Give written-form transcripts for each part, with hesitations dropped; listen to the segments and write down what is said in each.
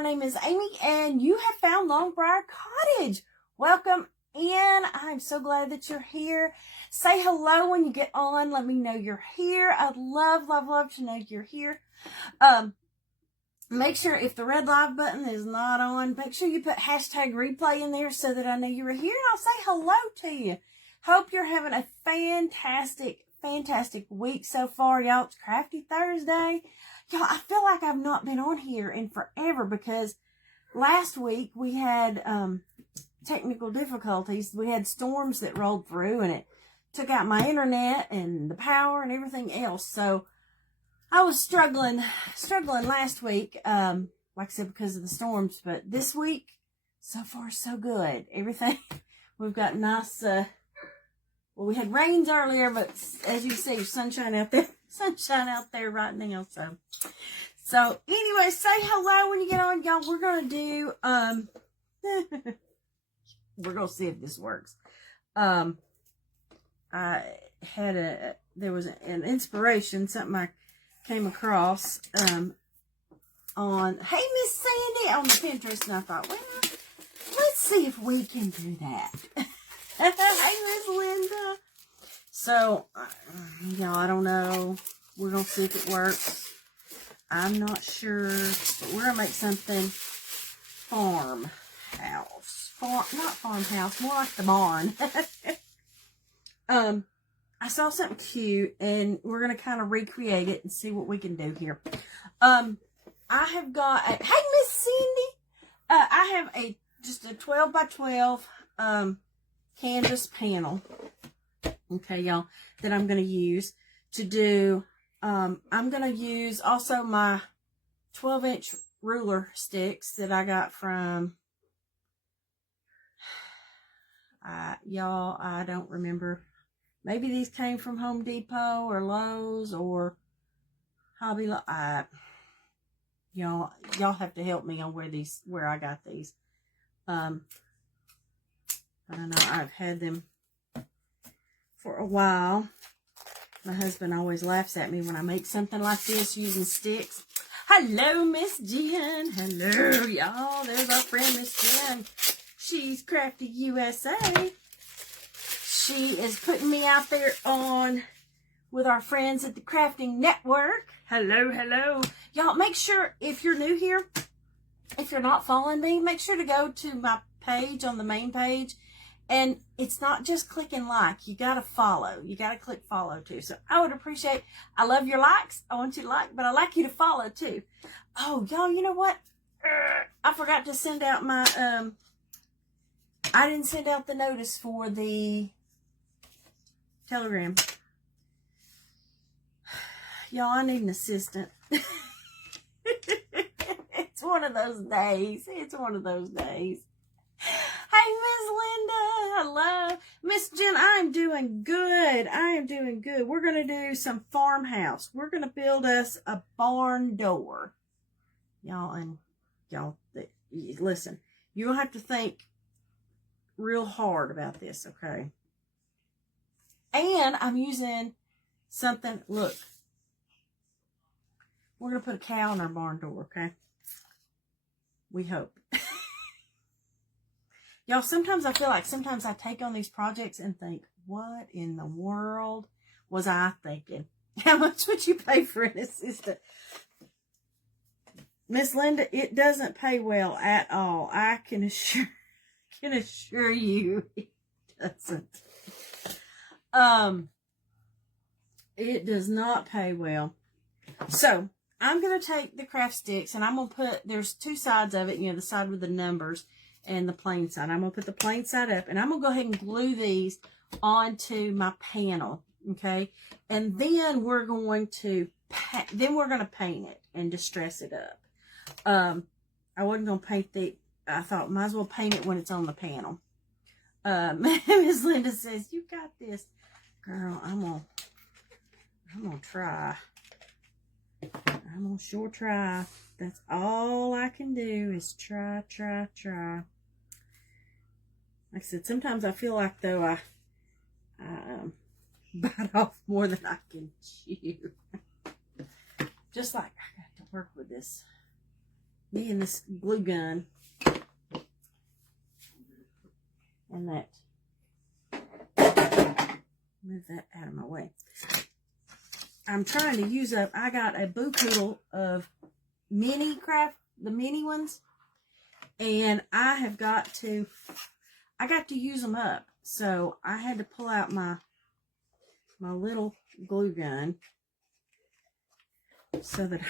My name is Amy, and you have found Long Briar Cottage. Welcome in. I'm so glad that you're here. Say hello when you get on. Let me know you're here. I'd love, love, love to know you're here. Make sure if the red live button is not on, make sure you put hashtag replay in there so that I know you were here, and I'll say hello to you. Hope you're having a fantastic, fantastic week so far, y'all. It's Crafty Thursday. Y'all, I feel like I've not been on here in forever because last week we had technical difficulties. We had storms that rolled through and it took out my internet and the power and everything else. So I was struggling last week, like I said, because of the storms. But this week, so far so good. Everything, we've got nice, well, we had rains earlier, but as you see, sunshine out there. Sunshine out there right now. So anyway, say hello when you get on, y'all. We're gonna do we're gonna see if this works. I had there was an inspiration, something I came across on Hey Miss Sandy on the Pinterest, and I thought, well, let's see if we can do that. Hey Miss Linda. So, y'all, I don't know. We're going to see if it works. I'm not sure. But we're going to make something farmhouse. Not farmhouse, more like the barn. I saw something cute, and we're going to kind of recreate it and see what we can do here. I have got a, hey, Miss Cindy. I have just a 12 by 12 canvas panel. Okay, y'all, that I'm going to use to do, I'm going to use also my 12-inch ruler sticks that I got from, y'all, I don't remember. Maybe these came from Home Depot or Lowe's or Hobby Lobby. Y'all have to help me on where I got these. I don't know, I've had them for a while. My husband always laughs at me when I make something like this using sticks. Hello, Miss Jen. Hello, y'all. There's our friend, Miss Jen. She's Crafty USA. She is putting me out there on with our friends at the Crafting Network. Hello, hello. Y'all, make sure, if you're new here, if you're not following me, make sure to go to my page on the main page. And it's not just clicking like. You got to follow. You got to click follow too. So I would appreciate, I love your likes. I want you to like, but I like you to follow too. Oh, y'all, you know what? I forgot to send out my, I didn't send out the notice for the Telegram. Y'all, I need an assistant. It's one of those days. It's one of those days. Hey, Miss Linda. Hello. Miss Jen, I am doing good. I am doing good. We're going to do some farmhouse. We're going to build us a barn door. Y'all, and y'all, listen, you don't have to think real hard about this, okay? And I'm using something, look. We're going to put a cow in our barn door, okay? We hope. Y'all, sometimes I feel like sometimes I take on these projects and think, what in the world was I thinking? How much would you pay for an assistant? Miss Linda, it doesn't pay well at all. I can assure you it doesn't. It does not pay well. So, I'm going to take the craft sticks and I'm going to put, there's two sides of it, you know, the side with the numbers and the plain side. I'm going to put the plain side up, and I'm going to go ahead and glue these onto my panel, okay? And then we're going to paint it and distress it up. I wasn't going to paint I thought, might as well paint it when it's on the panel. Miss Linda says, you got this. Girl, I'm going to try. I'm going to sure try. That's all I can do is try. Like I said, sometimes I feel like, though, I bite off more than I can chew. Just like I got to work with this me and this glue gun. And that. Move that out of my way. I'm trying to use up, I got a boo poodle of mini the mini ones. And I got to use them up. So I had to pull out my little glue gun so that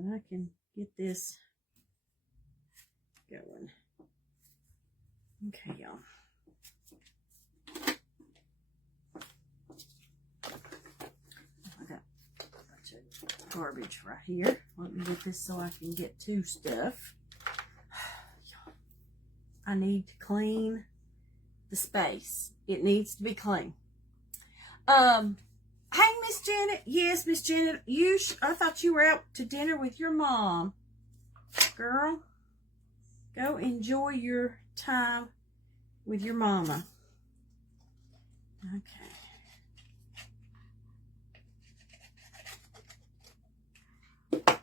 I can get this going. Okay, y'all. I got a bunch of garbage right here. Let me get this so I can get to stuff. I need to clean the space. It needs to be clean. Hey, Miss Janet. Yes, Miss Janet. I thought you were out to dinner with your mom. Girl, go enjoy your time with your mama. Okay. Like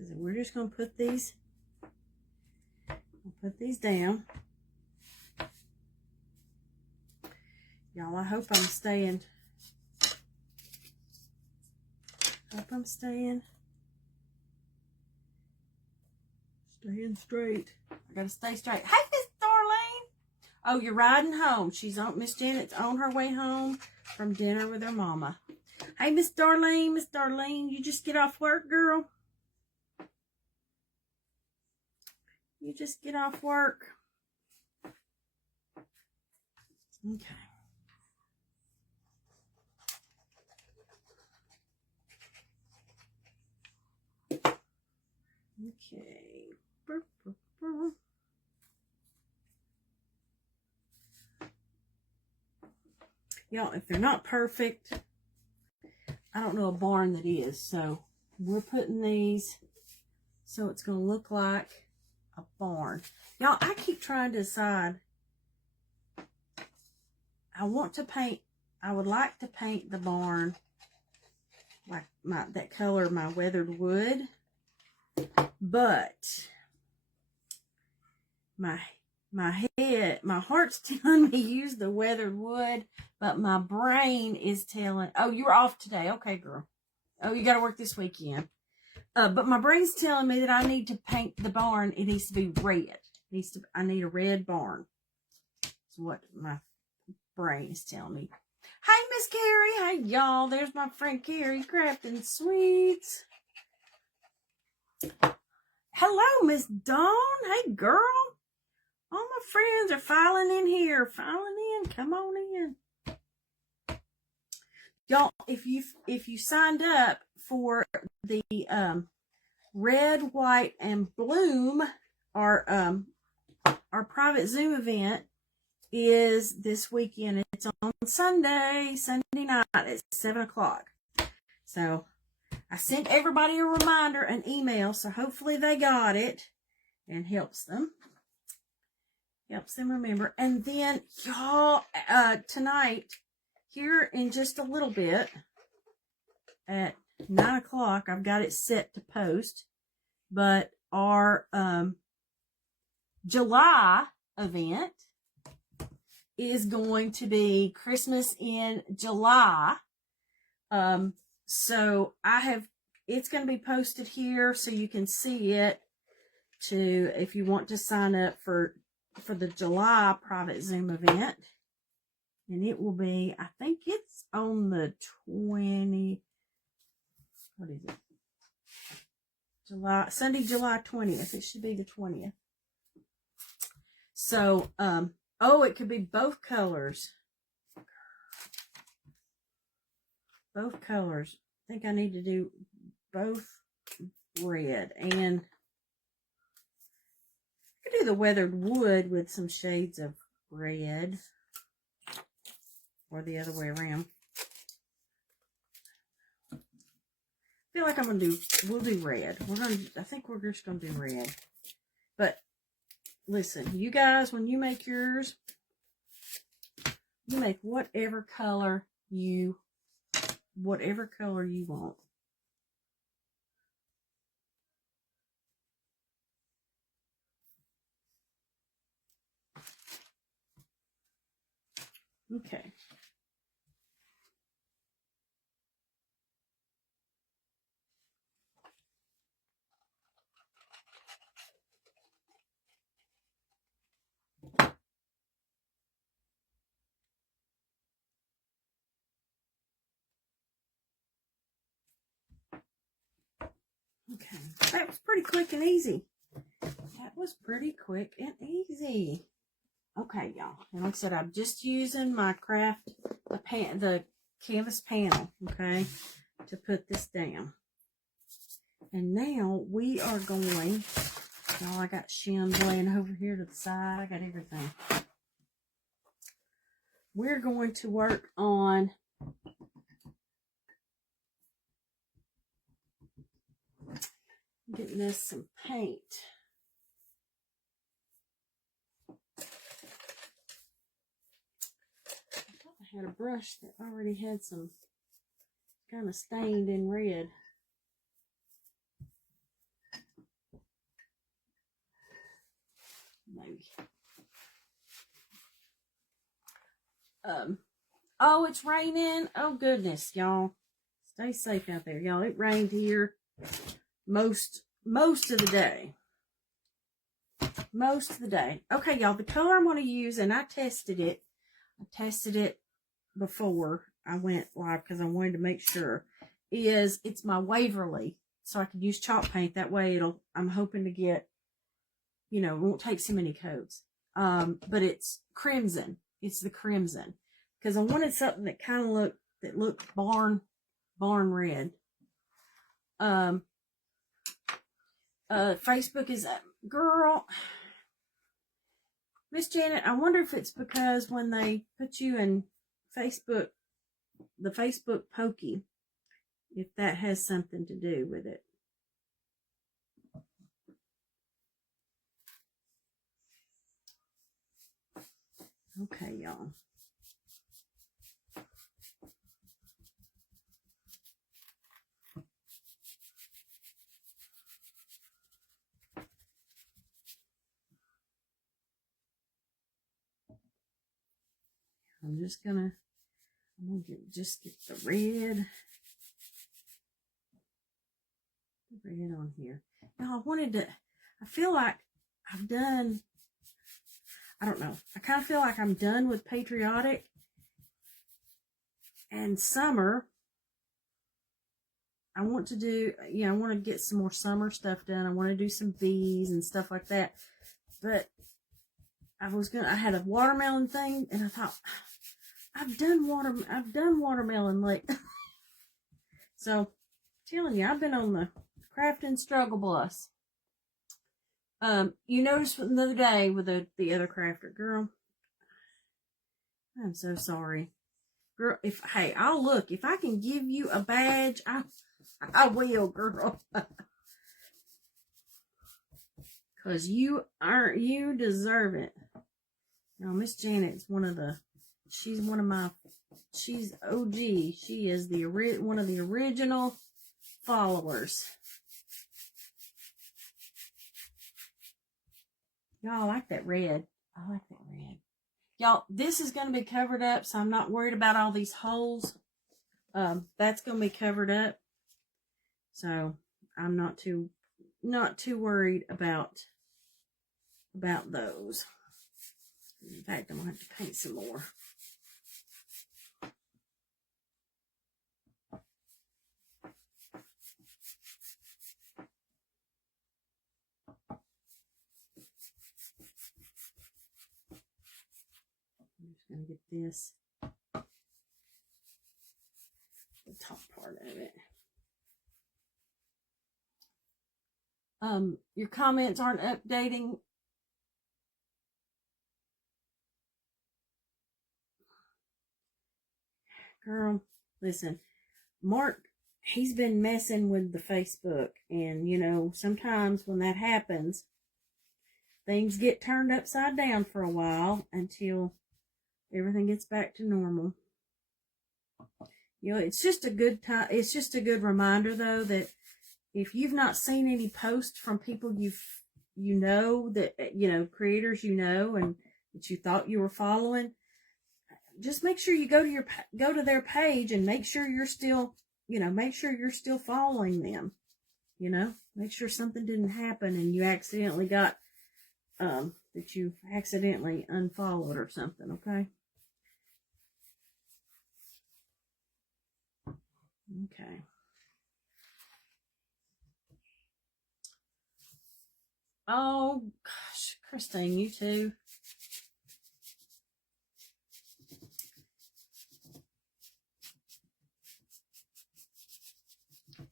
I said, we're just going to put these down. Y'all, I hope I'm staying straight. I gotta stay straight. Hey, Miss Darlene. Oh, you're riding home. Miss Janet's on her way home from dinner with her mama. Hey, Miss Darlene, you just get off work, girl? You just get off work. Okay. Okay. Y'all, if they're not perfect, I don't know a barn that is. So we're putting these so it's going to look like a barn. Y'all, I keep trying to decide. I would like to paint the barn like that color, my weathered wood. But my heart's telling me use the weathered wood, but my brain is telling, oh, you're off today. Okay, girl. Oh, you got to work this weekend. But my brain's telling me that I need to paint the barn. It needs to be red. I need a red barn. That's what my brain is telling me. Hey, Miss Carrie. Hey, y'all. There's my friend Carrie Crafting Sweets. Hello, Miss Dawn. Hey, girl. All my friends are filing in here. Come on in. Y'all, if you signed up for the Red, White, and Bloom, our private Zoom event is this weekend. It's on Sunday night at 7 o'clock. So I sent everybody a reminder, an email, so hopefully they got it and helps them remember. And then, y'all, tonight, here in just a little bit, at 9 o'clock, I've got it set to post, but our July event is going to be Christmas in July. So it's going to be posted here so you can see it if you want to sign up for the July private Zoom event. And it will be, I think it's on the 20, what is it? Sunday, July 20th. It should be the 20th. So, it could be both colors. Both colors. I think I need to do both red, and I could do the weathered wood with some shades of red, or the other way around. I feel like we'll do red. I think we're just gonna do red. But listen, you guys, when you make yours, you make whatever color you whatever color you want. Okay. Okay, that was pretty quick and easy. That was pretty quick and easy. Okay, y'all. And like I said, I'm just using my the canvas panel, okay, to put this down. And now we are going, y'all, I got shims laying over here to the side. I got everything. We're going to work on getting us some paint. I thought I had a brush that already had some kind of stained in red. Maybe. Oh, it's raining. Oh goodness, y'all. Stay safe out there, y'all. It rained here most of the day. Most of the day. Okay, y'all, the color I'm going to use, and I tested it. I tested it before I went live because I wanted to make sure, it's my Waverly. So I can use chalk paint. That way I'm hoping to get, it won't take so many coats. But it's crimson. It's the crimson. Because I wanted something that kind of looked barn red. Facebook is, girl, Miss Janet, I wonder if it's because when they put you in Facebook, the Facebook pokey, if that has something to do with it. Okay, y'all. I'm gonna just get the red on here. Now I feel like I've done, I don't know. I kind of feel like I'm done with patriotic and summer. I want to do, I want to get some more summer stuff done. I want to do some bees and stuff like that. But I had a watermelon thing, and I thought, I've done watermelon like so I'm telling you, I've been on the crafting struggle bus. You noticed the other day with the other crafter girl. I'm so sorry. Girl, I'll look. If I can give you a badge, I will, girl. Cause you deserve it. Now Miss Janet's she's OG. She is one of the original followers. Y'all, I like that red. I like that red. Y'all, this is going to be covered up, so I'm not worried about all these holes. That's going to be covered up. So I'm not too worried about those. In fact, I'm going to have to paint some more. I'm just going to get this, the top part of it. Your comments aren't updating. Girl, listen, Mark, he's been messing with the Facebook, and sometimes when that happens, things get turned upside down for a while until everything gets back to normal. You know, it's just a good time. It's just a good reminder, though, that if you've not seen any posts from people creators and that you thought you were following, just make sure you go to their page and make sure you're still following them. Make sure something didn't happen and you accidentally got that you accidentally unfollowed or something. Okay. Okay. Oh gosh, Christine, you too. Okay.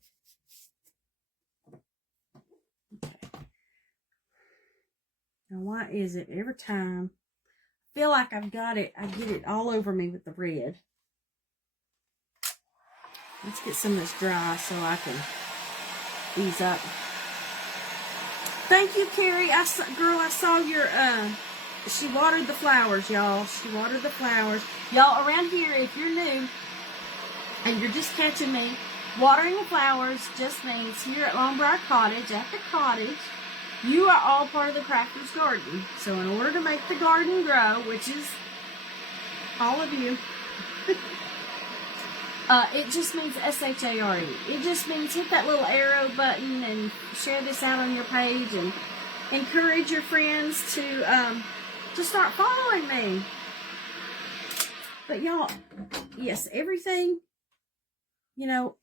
Now, why is it every time I feel like I've got it, I get it all over me with the red? Let's get some of this dry so I can ease up. Thank you, Carrie. I saw your, she watered the flowers, y'all. She watered the flowers. Y'all, around here, if you're new and you're just catching me, watering the flowers just means here at Long Briar Cottage, at the cottage, you are all part of the crafter's garden. So in order to make the garden grow, which is all of you, it just means S-H-A-R-E. It just means hit that little arrow button and share this out on your page and encourage your friends to start following me. But y'all, yes, everything, even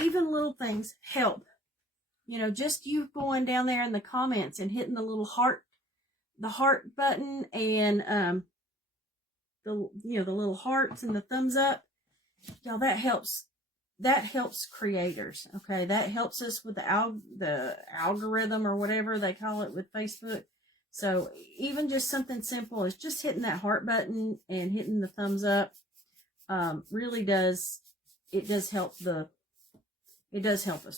little things help. Just you going down there in the comments and hitting the little heart button and the little hearts and the thumbs up. Y'all, that helps creators. Okay, that helps us with the algorithm or whatever they call it with Facebook. So even just something simple as just hitting that heart button and hitting the thumbs up really does help us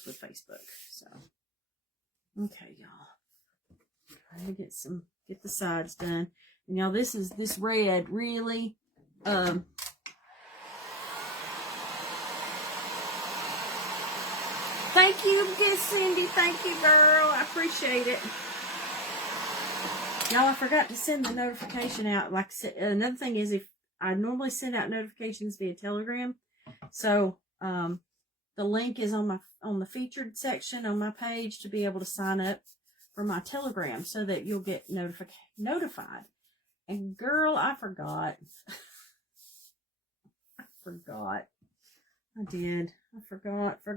with Facebook. So okay, y'all, trying to get the sides done. And y'all, this red really thank you, Miss Cindy. Thank you, girl. I appreciate it. Y'all, I forgot to send the notification out. Like I said, another thing is, if I normally send out notifications via Telegram, so the link is on the featured section on my page to be able to sign up for my Telegram so that you'll get notified. And girl, I forgot. I forgot. I did. I forgot. The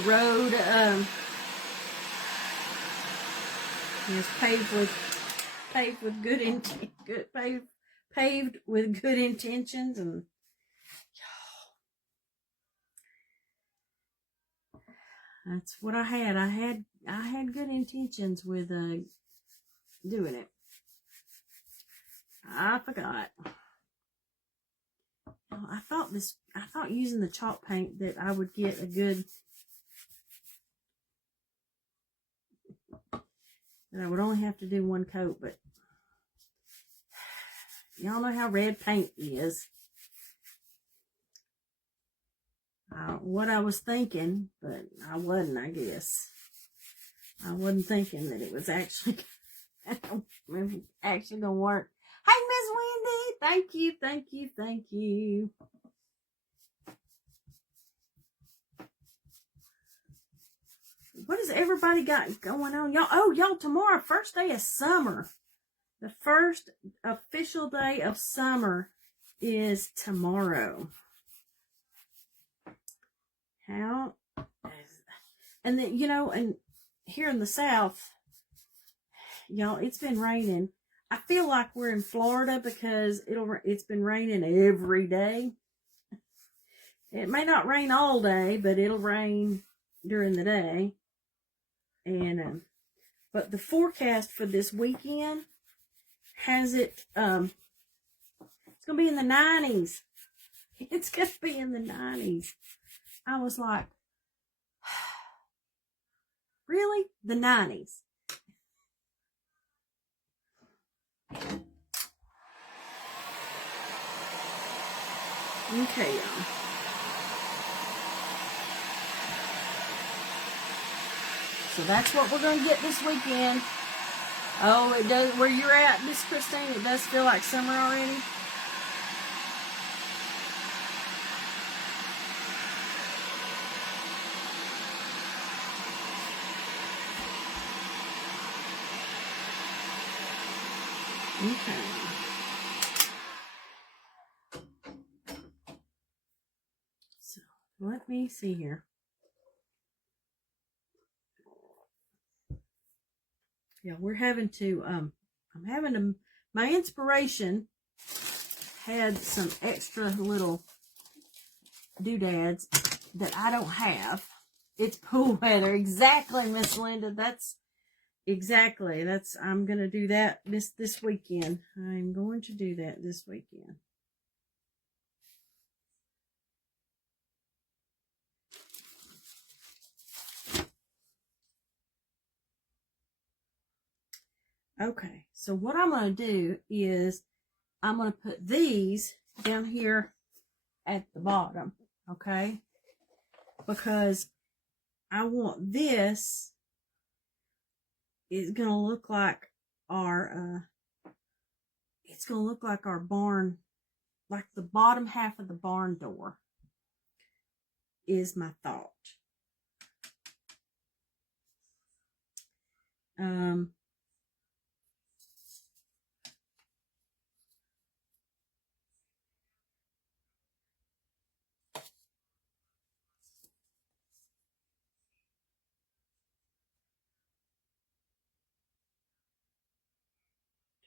road is paved with good intentions, and that's what I had. I had good intentions with doing it. I forgot. I thought using the chalk paint that I would get a good, that I would only have to do one coat, but y'all know how red paint is. What I was thinking, but I wasn't, I guess. I wasn't thinking that it was actually gonna work. Hey, Miss Wendy, thank you. What has everybody got going on? Y'all, tomorrow, first day of summer. The first official day of summer is tomorrow. And then, and here in the South, y'all, it's been raining. I feel like we're in Florida because it's been raining every day. It may not rain all day, but it'll rain during the day. And but the forecast for this weekend has it it's gonna be in the 90s. It's gonna be in the 90s. I was like, really? The 90s? Okay, y'all. So that's what we're going to get this weekend. Oh, it does. Where you're at, Miss Christine, it does feel like summer already. Okay. So let me see here. Yeah, we're having to, I'm having to, my inspiration had some extra little doodads that I don't have. It's pool weather. Exactly, Miss Linda. That's exactly. I'm going to do that this weekend. I'm going to do that this weekend. Okay, so what I'm going to do is I'm going to put these down here at the bottom, okay? Because I want this is going to look like our, it's going to look like our barn, like the bottom half of the barn door is my thought.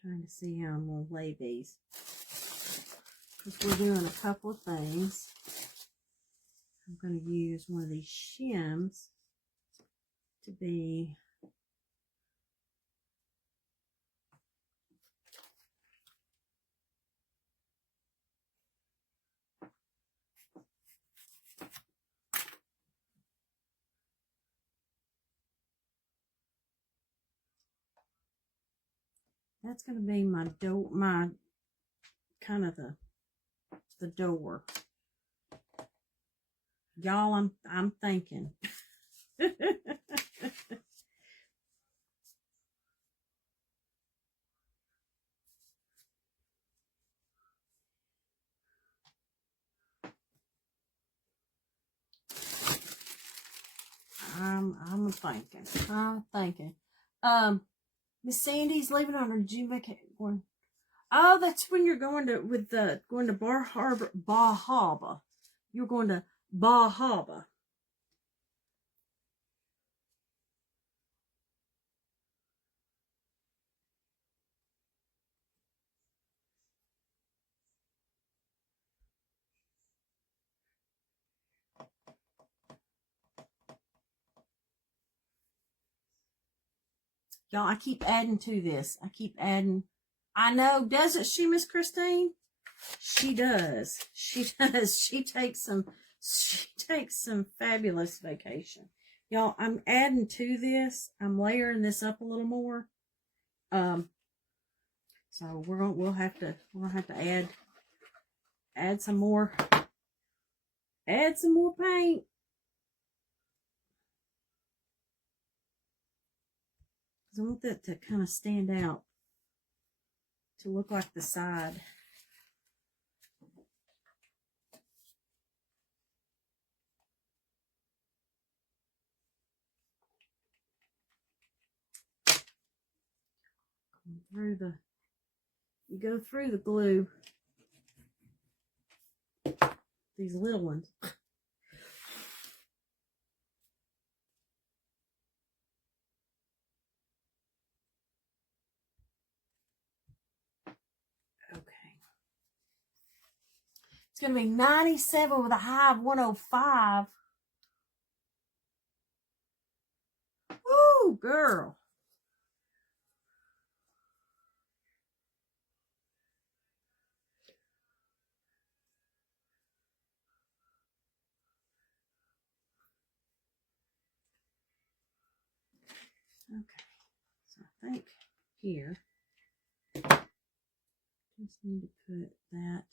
Trying to see how I'm going to lay these. Because we're doing a couple of things. I'm going to use one of these shims to be that's going to be my door, my kind of the door. Y'all, I'm thinking. I'm thinking. Miss Sandy's leaving on her June vacation. Oh, that's when you're going to Bar Harbor, Bahaba. You're going to Bahaba. Y'all, I keep adding to this. I keep adding. I know, doesn't she, Miss Christine? She does. She does. She takes some fabulous vacation. Y'all, I'm adding to this. I'm layering this up a little more. So we'll have to add some more paint. I want that to kind of stand out, to look like the side. You go through the glue. These little ones. Okay. It's going to be 97 with a high of 105. Woo, girl. Okay. So I think here Just need to put that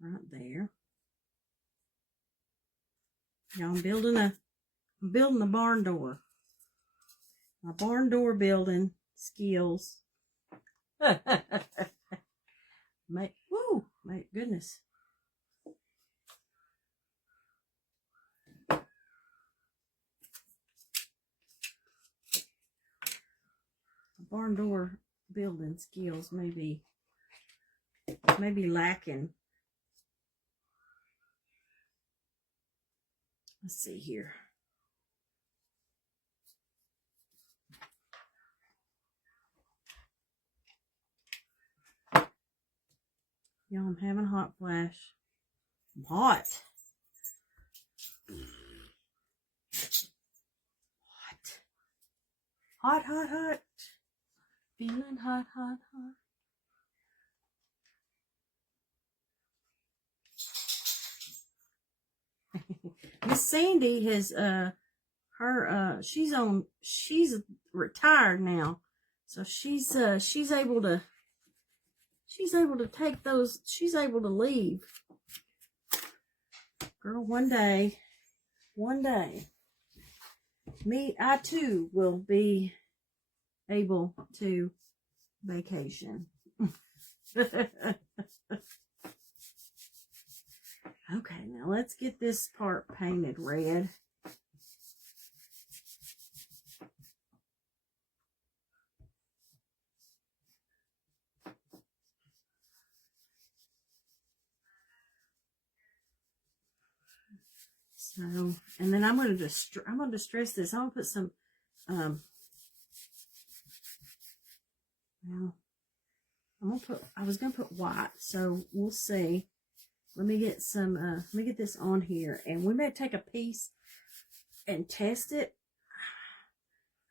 right there. Now I'm building a barn door. My barn door building skills. My goodness. Barn door building skills may be lacking. Let's see here. Y'all, I'm having a hot flash. I'm hot. Hot. Hot. Feeling hot. Miss Sandy has she's retired now, so she's able to take those. She's able to leave. Girl, one day, I too will be able to vacation. Okay, now let's get this part painted red. So, and then I'm going to distress this. I'm going to put some, I was going to put white, so we'll see. Let me get this on here, and we may take a piece and test it.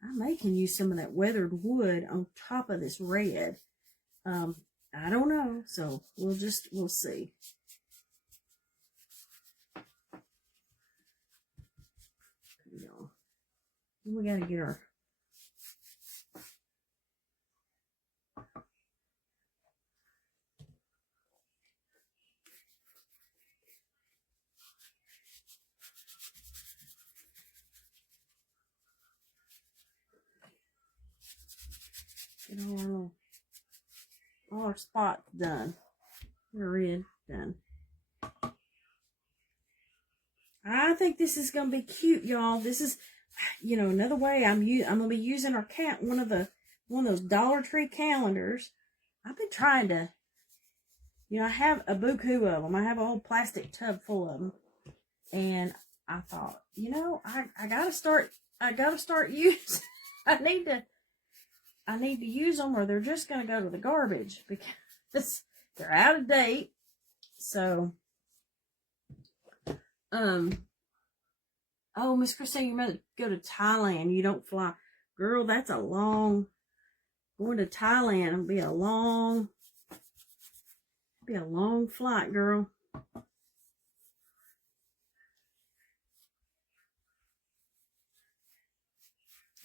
I may can use some of that weathered wood on top of this red. I don't know, so we'll see. We gotta get our all our spots done. Red done. I think this is gonna be cute, y'all. This is, another way I'm gonna be using our one of those Dollar Tree calendars. I've been trying to, I have a buku of them. I have a whole plastic tub full of them, and I thought, I gotta start using. I need to use them, or they're just gonna go to the garbage because they're out of date. So, oh, Miss Christine, you're going to go to Thailand. You don't fly. Girl, going to Thailand will be a long flight, girl.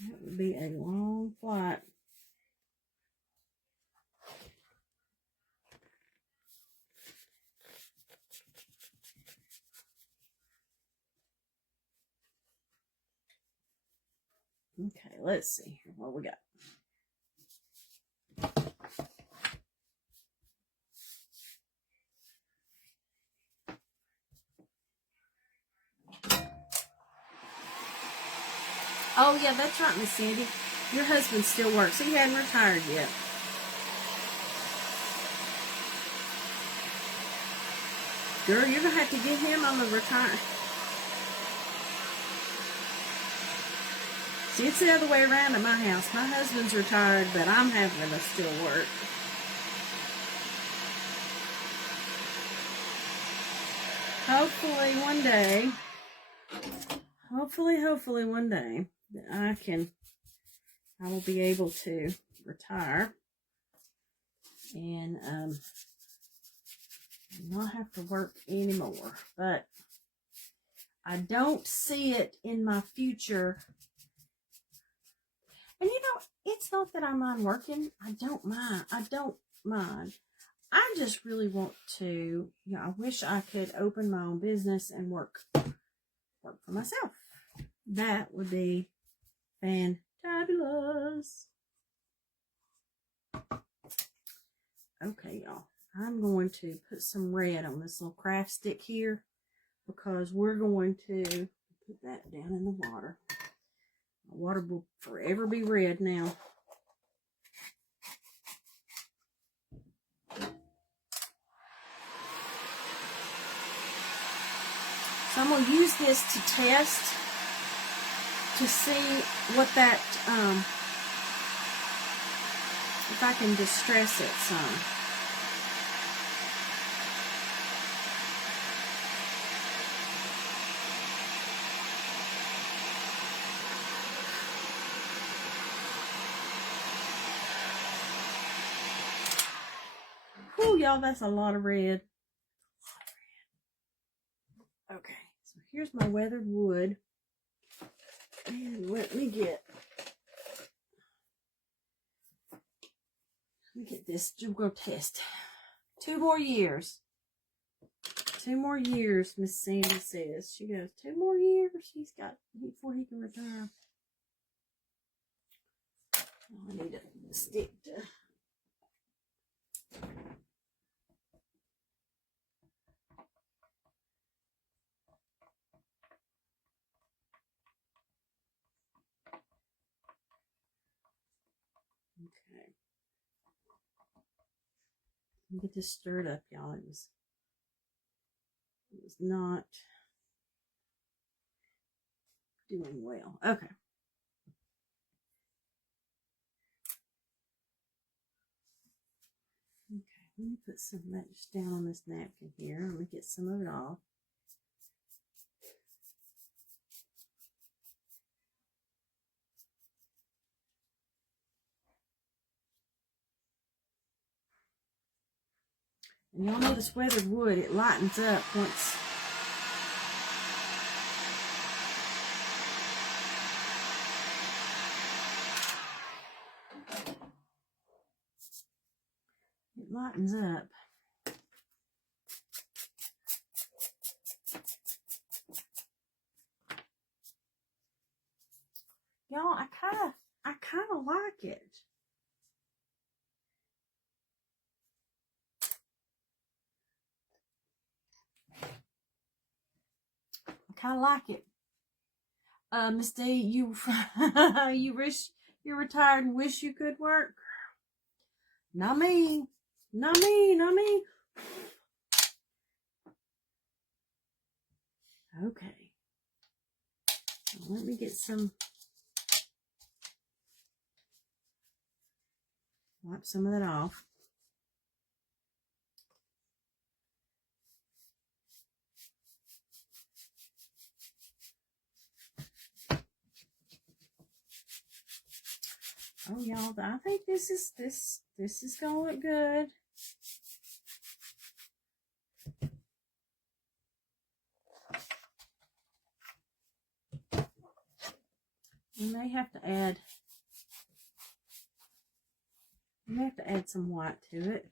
That would be a long flight. Okay, let's see here what we got. Oh, yeah, that's right, Miss Sandy. Your husband still works. He hadn't retired yet. Girl, you're going to have to get him on the retire. See, it's the other way around at my house. My husband's retired, but I'm having to still work. Hopefully one day that I will be able to retire and not have to work anymore. But I don't see it in my future. And it's not that I mind working. I don't mind. I just really want to, I wish I could open my own business and work for myself. That would be fantabulous. Okay, y'all. I'm going to put some red on this little craft stick here because we're going to put that down in the water. The water will forever be red now. So I'm going to use this to test to see what that, if I can distress it some. Whew, y'all, that's a lot of red. Okay, so here's my weathered wood. And let me get this. We're going to test. 2 more years. 2 more years, Miss Sandy says. She goes, 2 more years he's got before he can retire. Oh, I need to stick to. Okay. Let me get this stirred up, y'all. It was not doing well. Okay. Okay, let me put some of that just down on this napkin here. Let me get some of it off. And y'all know this weathered wood, it lightens up once. It lightens up. Y'all, I kind of like it. I kind of like it. Miss D, you wish you're retired and wish you could work? Not me. Not me. Not me. Okay. So let me get some. Wipe some of that off. Oh, y'all, I think this is gonna look good. You may have to add some white to it.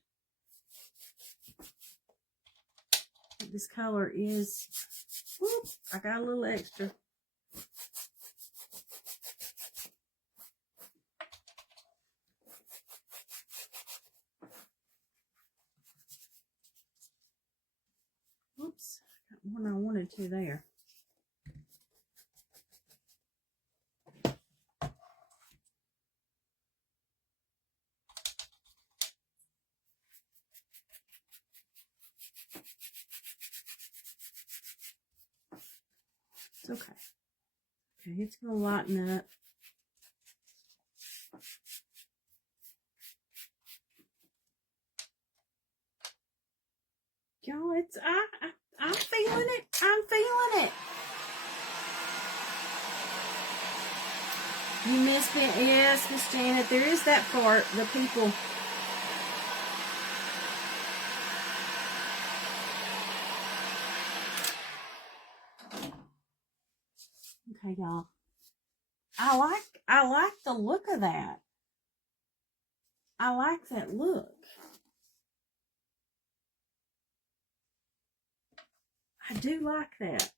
This color is, whoop, I got a little extra. Whoops, I got more than I wanted to there. It's okay. Okay, it's gonna lighten up. Y'all, it's I'm feeling it. I'm feeling it. You missed it. Yes, Miss Janet. There is that part. The people. Okay, y'all. I like the look of that. I like that look. I do like that.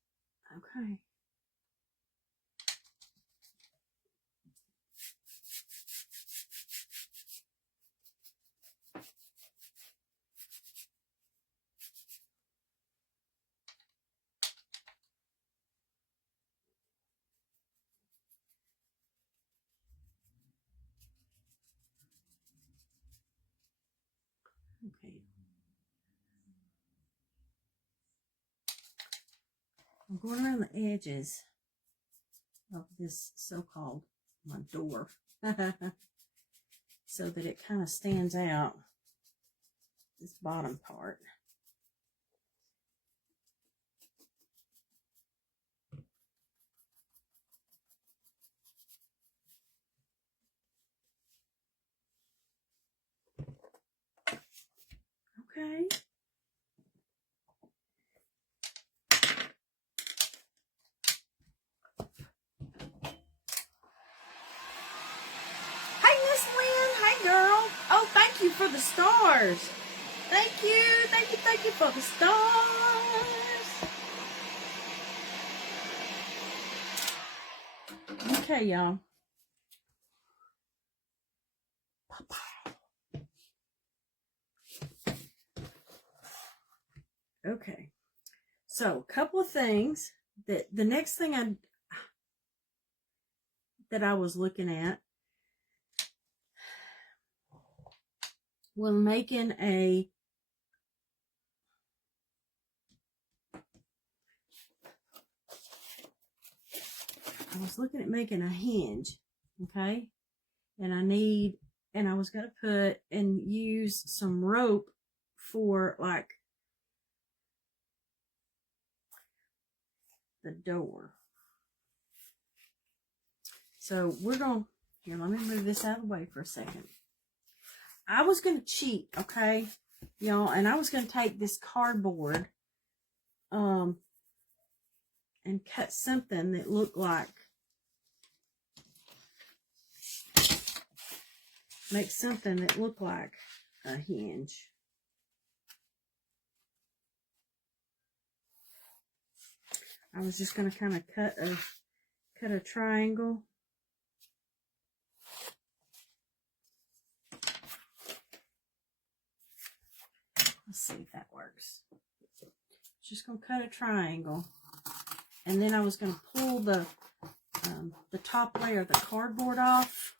Okay. Okay. I'm going around the edges of this so-called my door so that it kind of stands out, this bottom part. Okay. Hey, Miss Lynn. Hey, girl. Oh, thank you for the stars. Thank you. Thank you. Thank you for the stars. Okay, y'all. Okay. So, a couple of things. That the next thing I was looking at when making I was looking at making a hinge, okay? And I was going to put and use some rope for like the door. So we're going, here, let me move this out of the way for a second. I was going to cheat, okay, y'all, and I was going to take this cardboard, and cut something that looked like, make something that looked like a hinge. I was just going to kind of cut a triangle. Let's see if that works. Just going to cut a triangle. And then I was going to pull the top layer of the cardboard off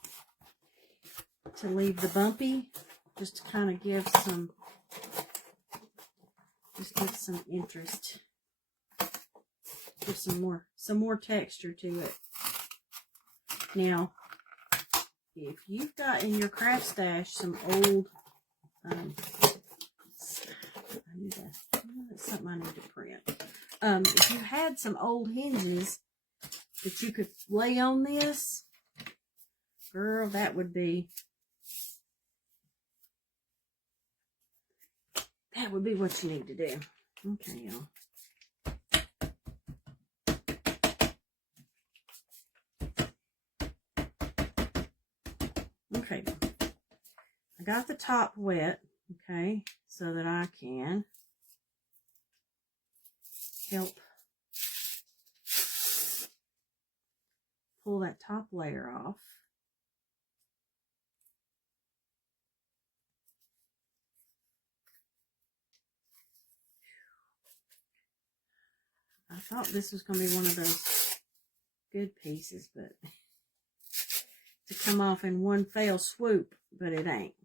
to leave the bumpy, just to kind of give some interest. Give some more texture to it. Now, if you've got in your craft stash some old, that's something I need to print. If you had some old hinges that you could lay on this, girl, that would be what you need to do. Okay, y'all. Okay, I got the top wet, okay, so that I can help pull that top layer off. I thought this was going to be one of those good pieces, but to come off in one fell swoop, but it ain't.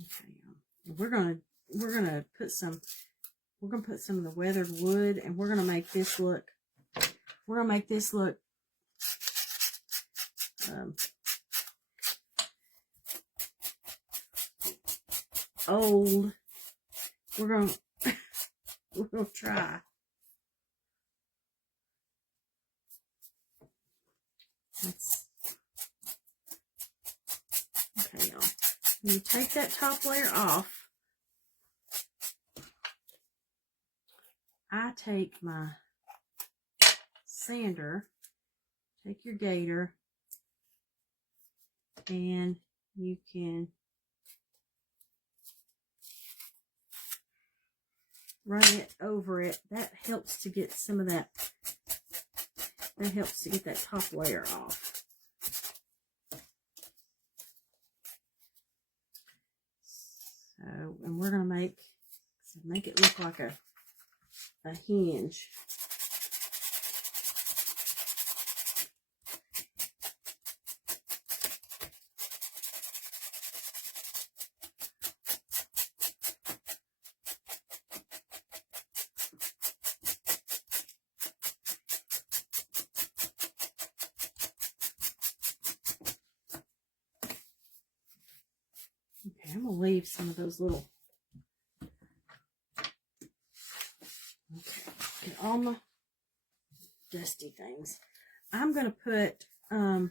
Okay, we're gonna put some of the weathered wood, and we're gonna make this look. We're gonna make this look old. We're gonna try. Okay, y'all. You take that top layer off. I take my sander, take your gator, and you can run it over it. That helps to get some of that, helps to get that top layer off. So, and we're going to make it look like a hinge. Okay, I'm going to leave some of those little, get all my dusty things. I'm going to put, I'm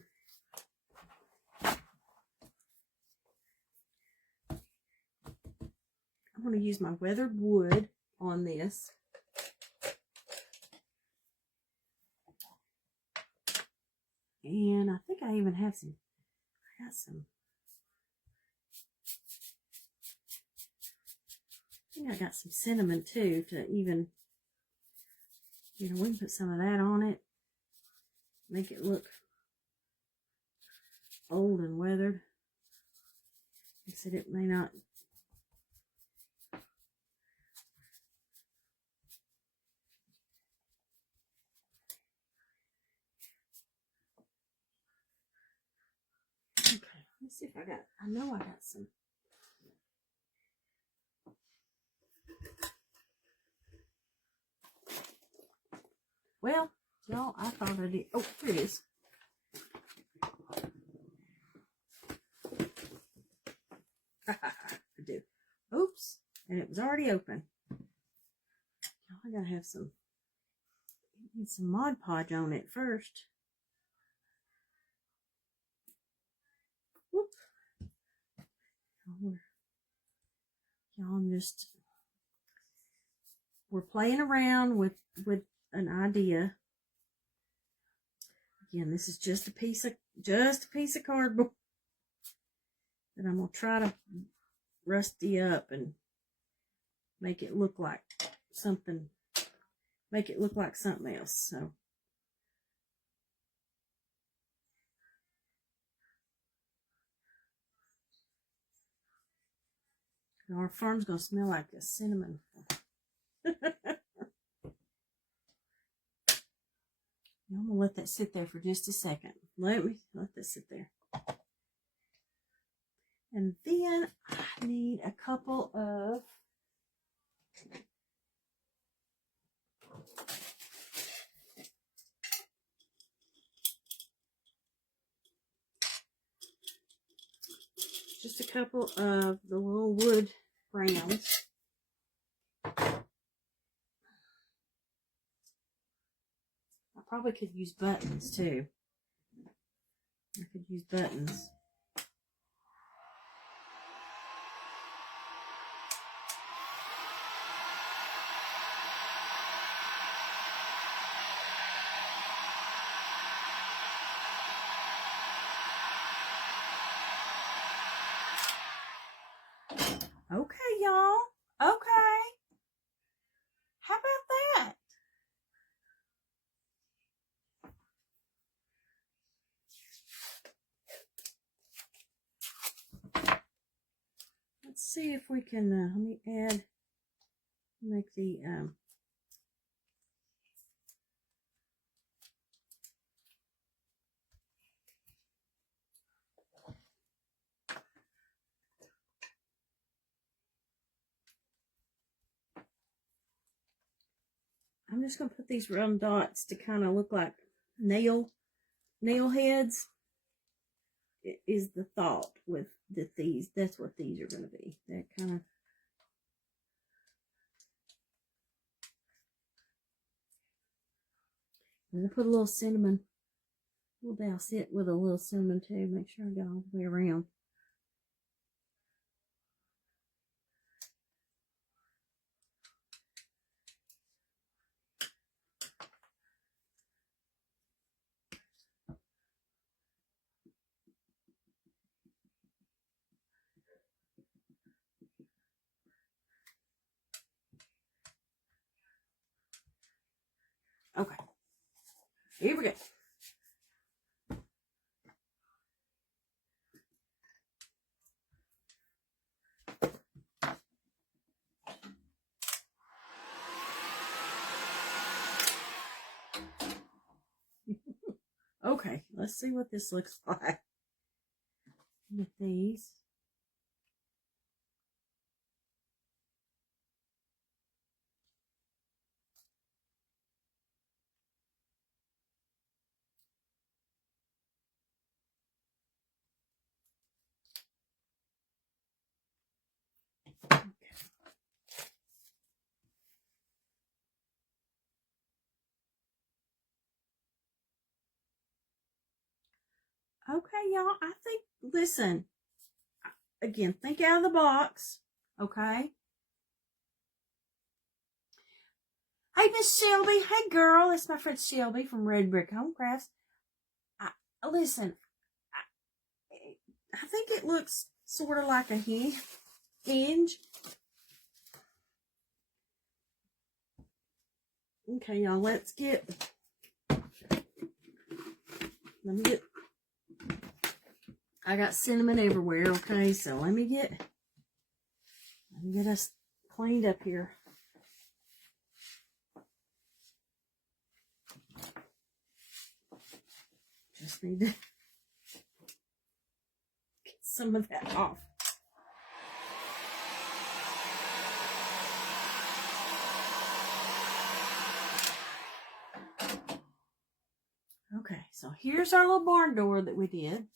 going to use my weathered wood on this. And I think I even have some, I got some, I think I got some cinnamon too, to even, you know, we can put some of that on it. Make it look old and weathered. I said it may not. Okay, let's see if I got, I know I got some. Well, y'all, I thought I did. Oh, here it is. I do. Oops. And it was already open. Y'all, I gotta have some, need some Mod Podge on it first. Whoop. Y'all, I'm just, we're playing around with an idea. Again, this is just a piece of cardboard that I'm gonna try to rusty up and make it look like something. Make it look like something else. So. Our farm's gonna smell like a cinnamon. I'm gonna let that sit there for just a second. Let that sit there. And then I need a couple of the little wood browns. I probably could use buttons too. I could use buttons. Okay, y'all. Okay. How about that? Let's see if we can, let me make the, I'm just going to put these round dots to kind of look like nail heads. It is the thought with these. That's what these are going to be. That kind of. I'm going to put a little cinnamon. We'll douse it with a little cinnamon too. Make sure I got all the way around. Here we go. Okay, let's see what this looks like with these. Okay, y'all, I think, listen, again, think out of the box, okay? Hey, Miss Shelby. Hey, girl. It's my friend Shelby from Red Brick Home Crafts. Listen, I think it looks sort of like a hinge. Okay, y'all, let me get, I got cinnamon everywhere, okay? So let me get us cleaned up here. Just need to get some of that off. Okay, so here's our little barn door that we did.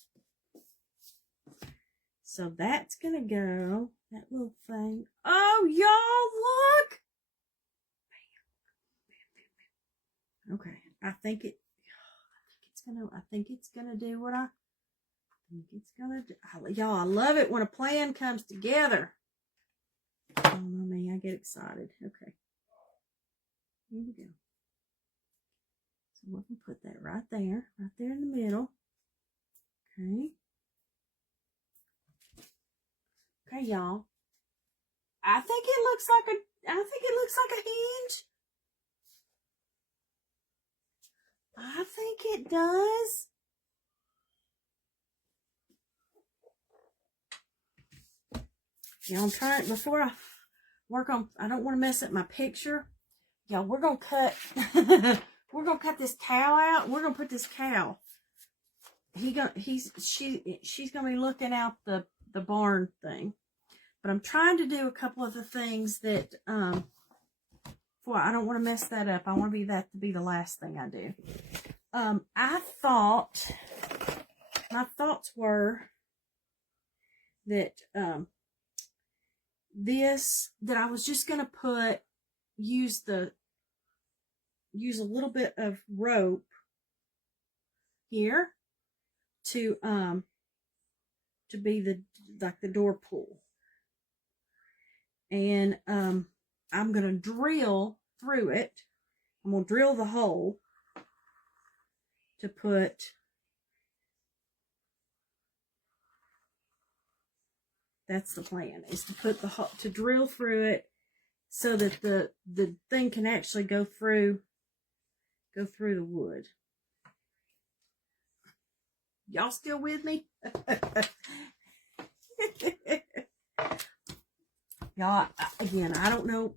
So that's gonna go, that little thing. Oh, y'all, look! Okay, I think it's gonna do what I think it's gonna do. Y'all, I love it when a plan comes together. Oh, mommy, I get excited. Okay, here we go. So we can put that right there in the middle. Okay. Okay, y'all. I think it looks like a hinge. I think it does. Y'all, I'm trying, before I work on, I don't want to mess up my picture. Y'all, we're going to cut, we're going to cut this cow out. We're going to put this cow. She's going to be looking out the barn thing. But I'm trying to do a couple of the things that, well, I don't want to mess that up. I want that to be the last thing I do. I thought, my thoughts were that, that I was just going to use a little bit of rope here to be the door pull. And, I'm going to drill through it. I'm going to drill the hole to put, that's the plan, is to put to drill through it so that the thing can actually go through the wood. Y'all still with me? Y'all, again, I don't know.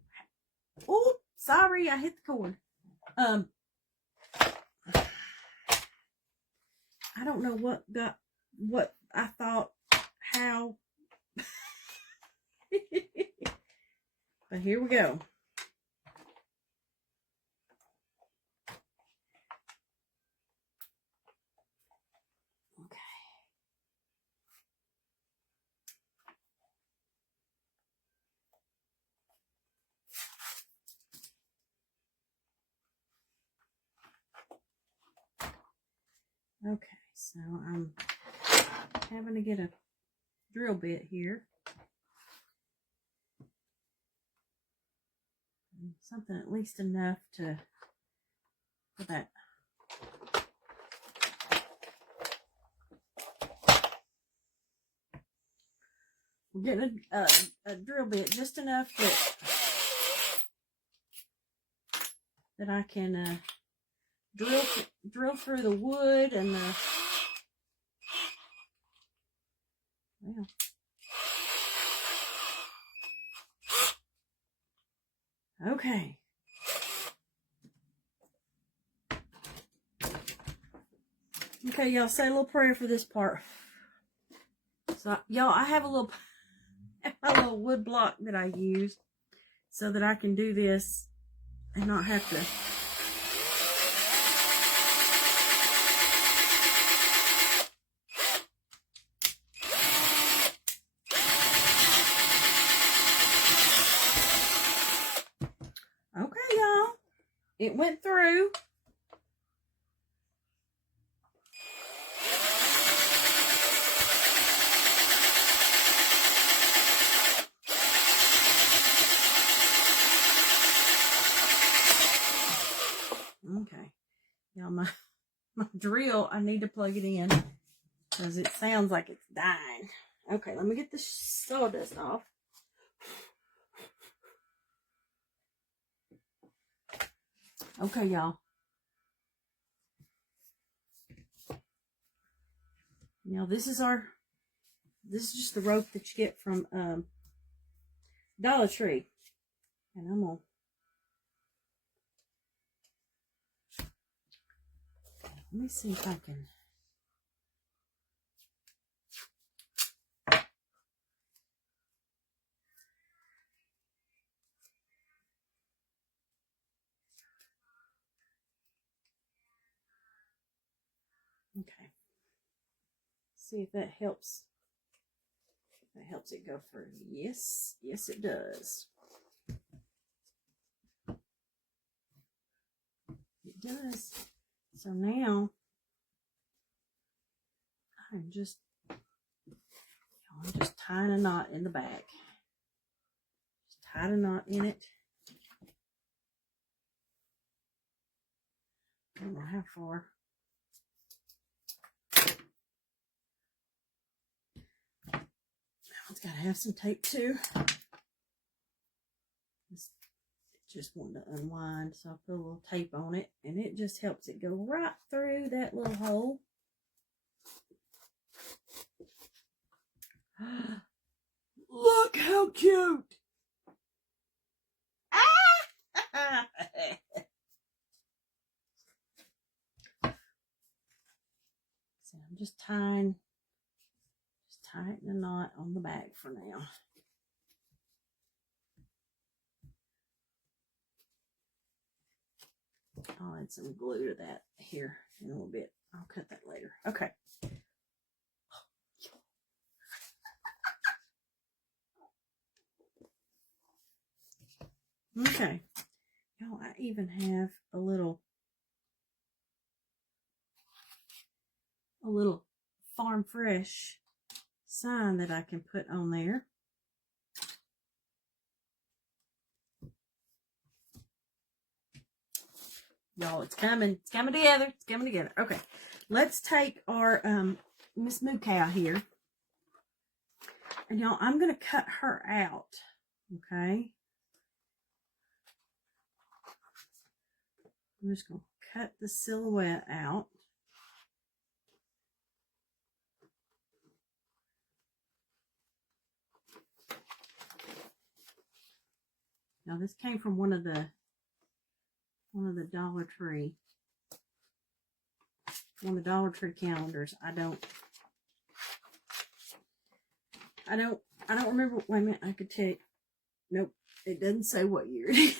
Oh, sorry, I hit the cord. I don't know what I thought, how. But here we go. Okay, so I'm having to get a drill bit here. Something at least enough for that. We're getting a drill bit just enough that I can drill through the wood and the, well, okay. Okay, y'all, say a little prayer for this part. So, y'all, I have a little wood block that I use so that I can do this and not have to. Okay, y'all, it went through. Okay, y'all, my drill, I need to plug it in because it sounds like it's dying. Okay, let me get the sawdust off. Okay, y'all. Now this is just the rope that you get from Dollar Tree. And I'm gonna, let me see if I can. Okay. See if that helps. That helps it go through. Yes, yes it does. It does. So now I'm just tying a knot in the back. Just tied a knot in it. I don't know how far. It's got to have some tape too. It just wanted to unwind, so I put a little tape on it, and it just helps it go right through that little hole. Look how cute! Ah! So I'm just tying the knot on the back for now. I'll add some glue to that here in a little bit. I'll cut that later. Okay. Okay. Y'all, I even have a little Farm Fresh sign that I can put on there. Y'all, it's coming. It's coming together. It's coming together. Okay. Let's take our Miss Moo Cow here. And y'all, I'm going to cut her out. Okay. I'm just going to cut the silhouette out. Now this came from one of the Dollar Tree. One of the Dollar Tree calendars. I don't remember. Wait a minute, I could tell you. Nope, it doesn't say what year it is.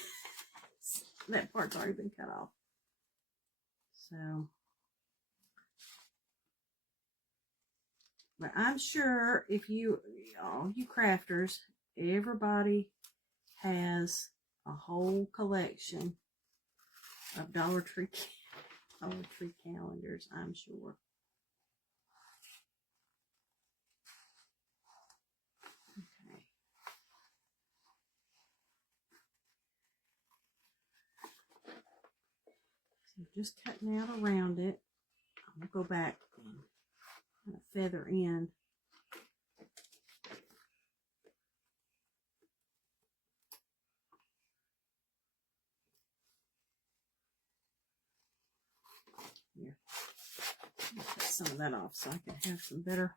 That part's already been cut off. So, but I'm sure if all you crafters, everybody has a whole collection of Dollar Tree calendars, I'm sure. Okay. So just cutting out around it. I'm going to go back and kind of feather in. Here. Cut some of that off so I can have some better.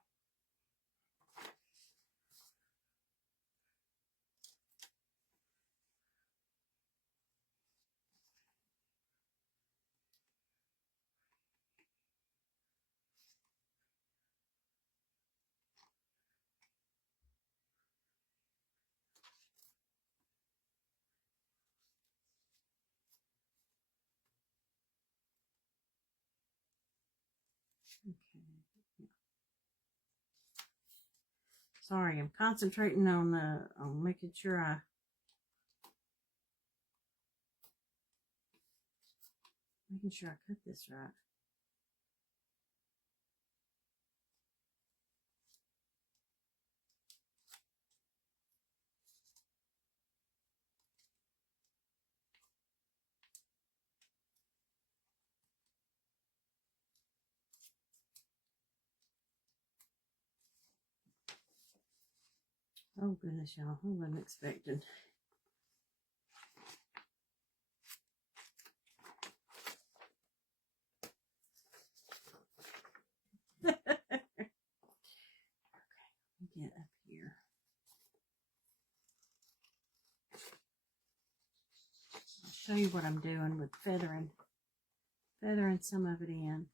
Okay. Sorry, I'm concentrating on making sure I cut this right. Oh goodness, y'all, I wasn't expecting. Okay, get up here. I'll show you what I'm doing with feathering some of it in.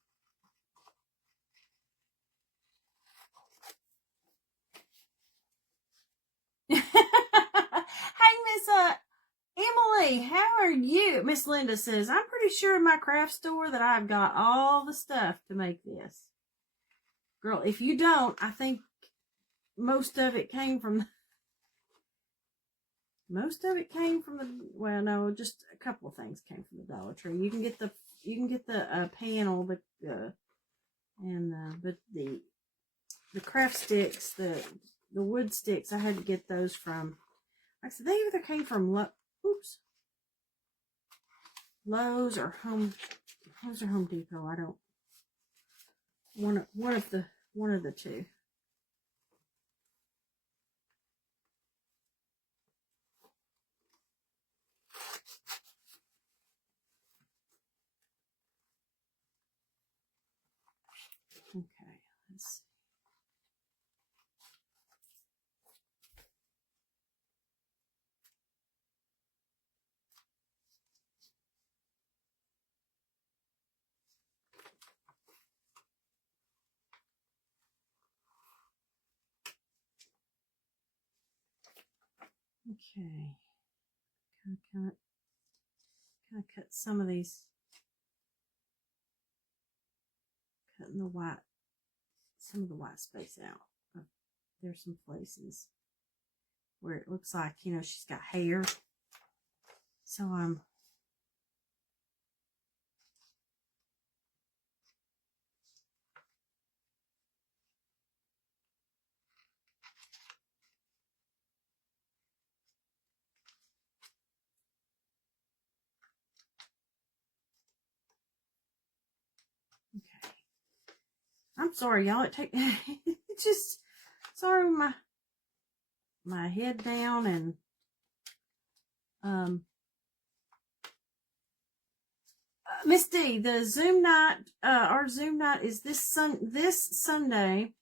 Hey, Miss Emily, how are you? Miss Linda says, I'm pretty sure in my craft store that I've got all the stuff to make this. Girl, if you don't, I think most of it came from well, no, just a couple of things came from the Dollar Tree. You can get the panel, but the craft sticks, the wood sticks, I had to get those from, like I said, they either came from Lowe's or Home Depot. I don't, one of the two. Okay, let's see. Okay, kind of cut some of these, cutting some of the white space out. There's some places where it looks like, she's got hair. So I'm okay. I'm sorry, y'all. It's just sorry with my head down and Miss D, the Zoom night, our Zoom night is this Sunday.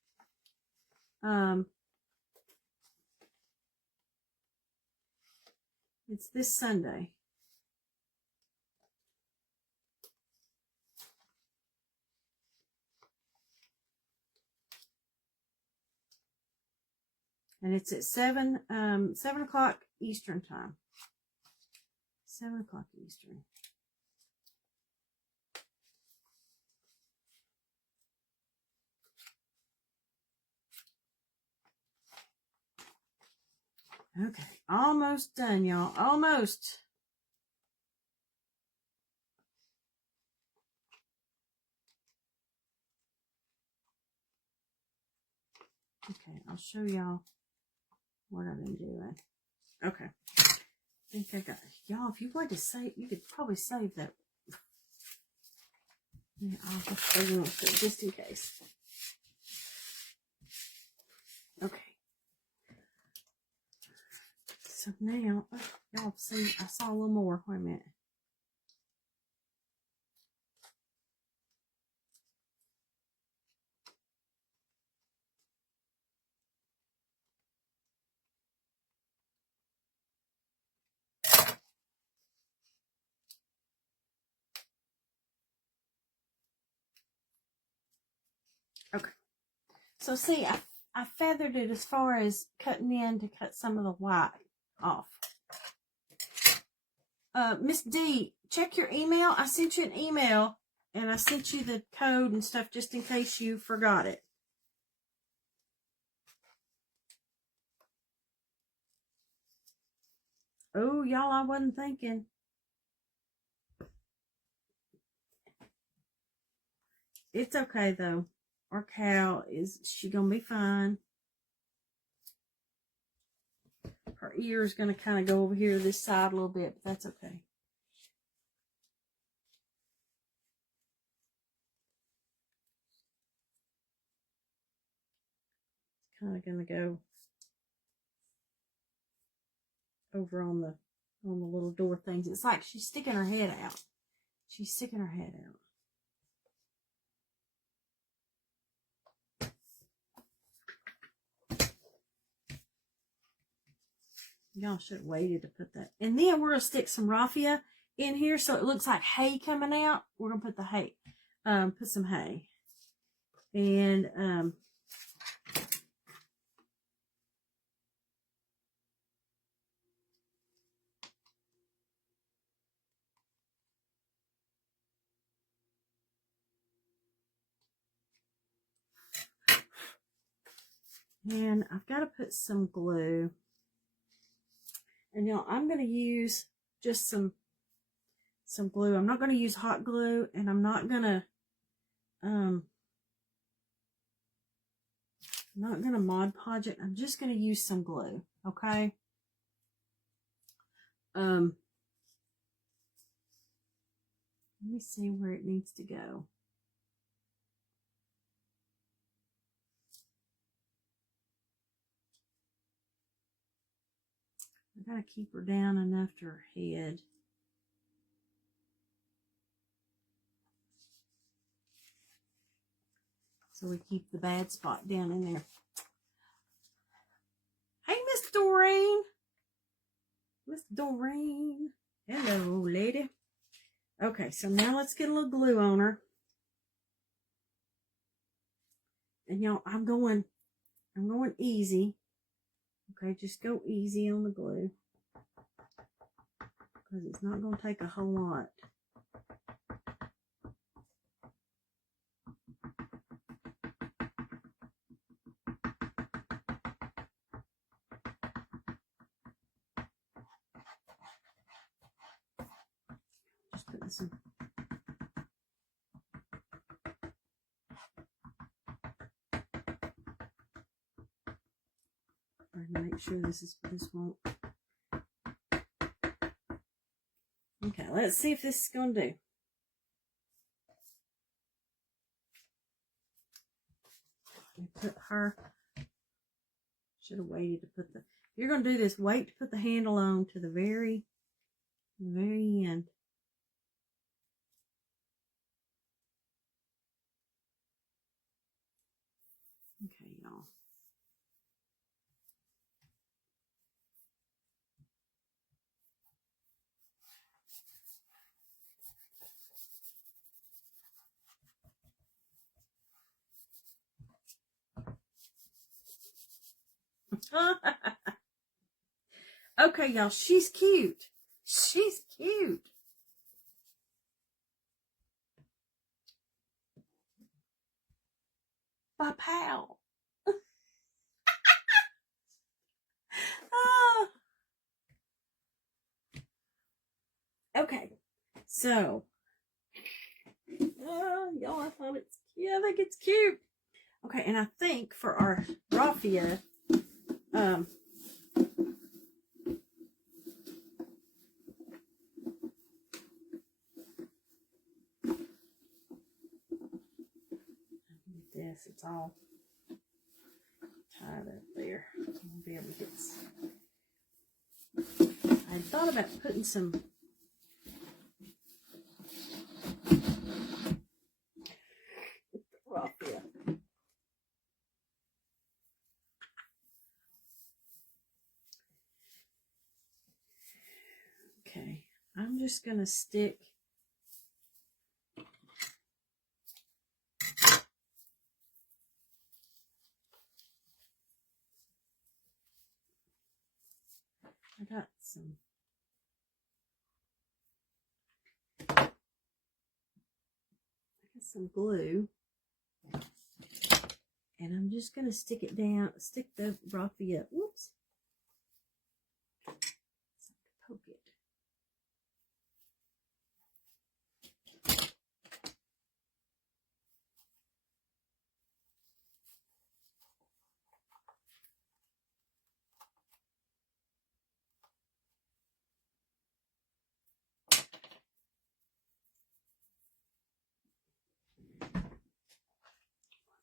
It's this Sunday. And it's at 7 o'clock Eastern time. 7 o'clock Eastern. Okay, almost done, y'all. Almost. Okay, I'll show y'all what I've been doing. Okay. I think I got, y'all, if you wanted to save, you could probably save that. Yeah, I'll just just in case. Okay. So now, y'all see, I saw a little more. Wait a minute. Okay. So see, I feathered it as far as cutting in to cut some of the white off. Miss D, check your email. I sent you an email and I sent you the code and stuff just in case you forgot it. Oh, y'all, I wasn't thinking. It's okay though. Our cow she gonna be fine. Her ear is gonna kind of go over here to this side a little bit, but that's okay. It's kind of gonna go over on the little door things. It's like she's sticking her head out. She's sticking her head out. Y'all should have waited to put that. And then we're going to stick some raffia in here so it looks like hay coming out. We're going to put the hay, put some hay. And, I've got to put some glue. And y'all, I'm going to use just some glue. I'm not going to use hot glue, and I'm not going to Mod Podge it. I'm just going to use some glue, okay? Let me see where it needs to go. I gotta keep her down enough to her head. So we keep the bad spot down in there. Hey, Miss Doreen. Miss Doreen. Hello, lady. Okay, so now let's get a little glue on her. And y'all, I'm going easy. Okay, just go easy on the glue. Because it's not going to take a whole lot. Just putting some. Trying to make sure this won't. Okay, let's see if this is going to do. Put her. Should have waited to put the. You're going to do this. Wait to put the handle on to the very end. Okay, y'all. Okay, y'all, she's cute. She's cute. My pal. Oh. Okay, so, y'all, I thought it's, yeah, I think it's cute. Okay, and I think for our raffia, this, it's all tied up there. I'll be able to get I thought about putting some raffia. Okay, I'm just going to stick some glue. And I'm just going to stick it down, stick the raffia up. Whoops. Poke it.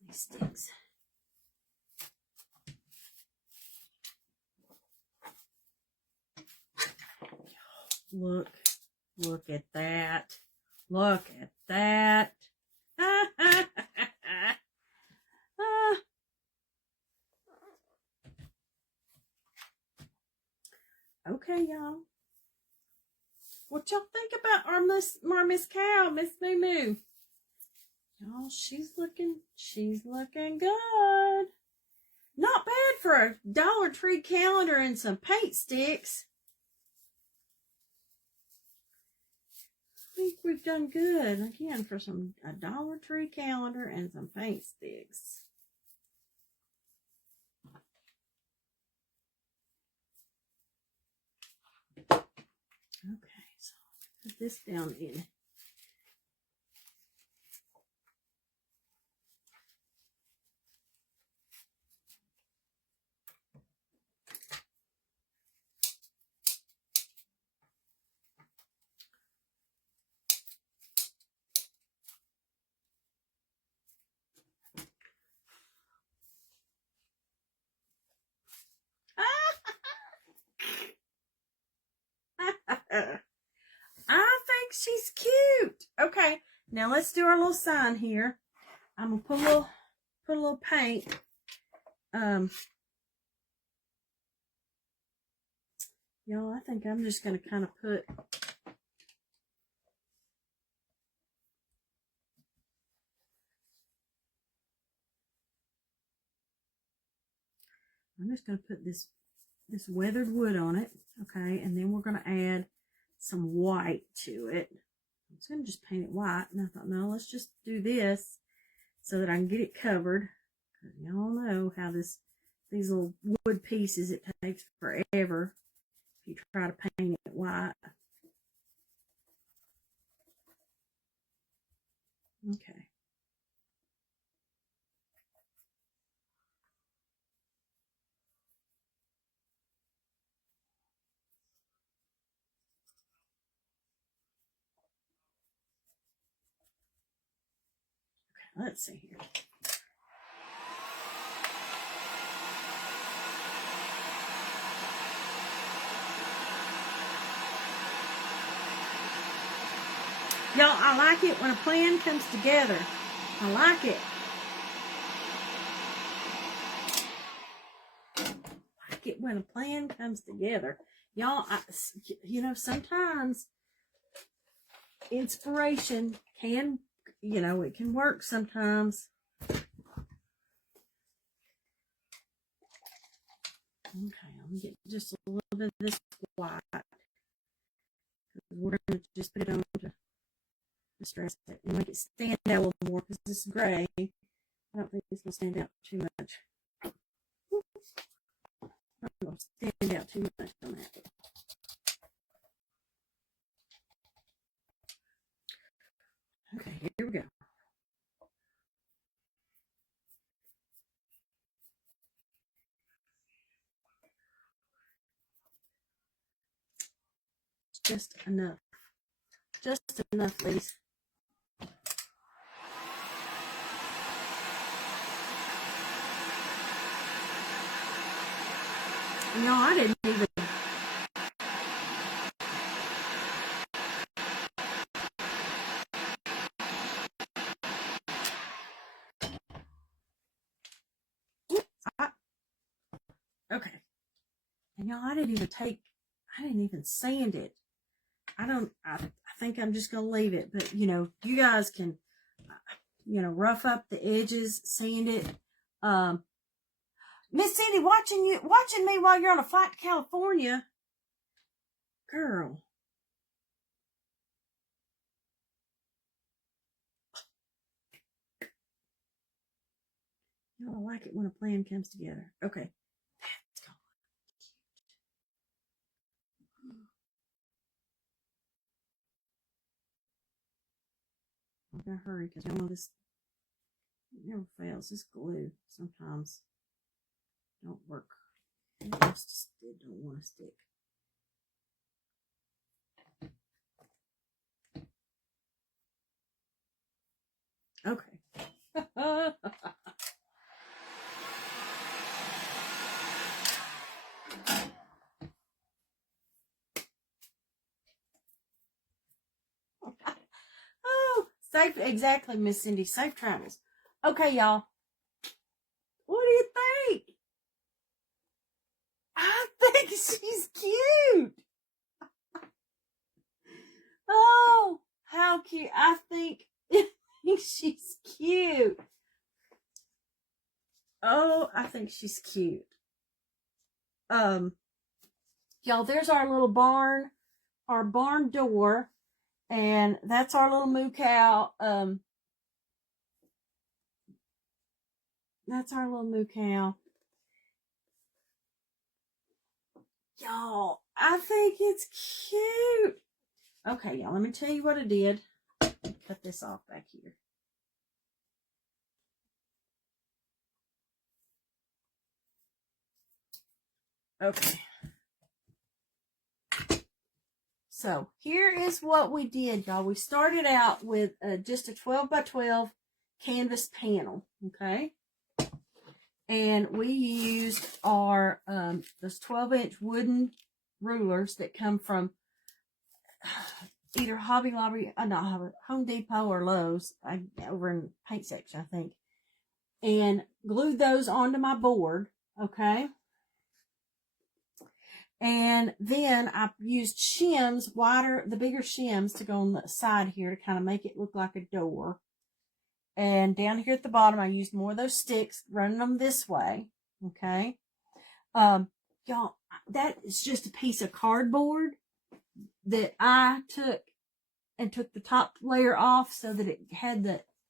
These sticks. Look at that. Look at that. Okay, y'all. What y'all think about our Miss Cow, Miss Moo Moo? Y'all, she's looking good. Not bad for a Dollar Tree calendar and some paint sticks. I think we've done good again for a Dollar Tree calendar and some paint sticks. Okay, so put this down in. I think she's cute. Okay, now let's do our little sign here. I'm gonna put a little paint. Y'all, I think I'm just gonna kind of put. I'm just gonna put this weathered wood on it, okay, and then we're gonna add some white to it. I'm just gonna just paint it white, and I thought, no, let's just do this so that I can get it covered. Cause y'all know how these little wood pieces, it takes forever if you try to paint it white. Okay. Let's see here. Y'all, I like it when a plan comes together. I like it. I like it when a plan comes together. Y'all, you know, sometimes inspiration can, you know, it can work sometimes. Okay, I'm going to get just a little bit of this white. We're going to just put it on to distress it and make it stand out a little more because this is gray. I don't think it's going to stand out too much. Not going to stand out too much on that. Okay, here we go. Just enough. Just enough, ladies. No, I didn't even. Okay. And y'all, I didn't even sand it. I think I'm just going to leave it. But, you know, you guys can, you know, rough up the edges, sand it. Miss Cindy, watching me while you're on a flight to California. Girl. You know, I like it when a plan comes together. Okay. That's going I'm gonna hurry because you know this never fails. This glue sometimes don't work. It don't want to stick. Okay. Oh, safe, exactly, Miss Cindy. Safe travels. Okay, y'all. What do you think? I think she's cute. Oh, how cute. I think she's cute. Oh, I think she's cute. Y'all, there's our little barn, our barn door, and that's our little moo cow. That's our little moo cow. Y'all, I think it's cute. Okay, y'all, let me tell you what I did. Cut this off back here. Okay. So here is what we did, y'all. We started out with just a 12 by 12 canvas panel, okay? And we used our those 12-inch wooden rulers that come from either Hobby Lobby, not Home Depot or Lowe's, over in the paint section, I think. And glued those onto my board, okay? And then I used shims, the bigger shims to go on the side here to kind of make it look like a door. And down here at the bottom, I used more of those sticks, running them this way, okay? Y'all, that is just a piece of cardboard that I took the top layer off so that it had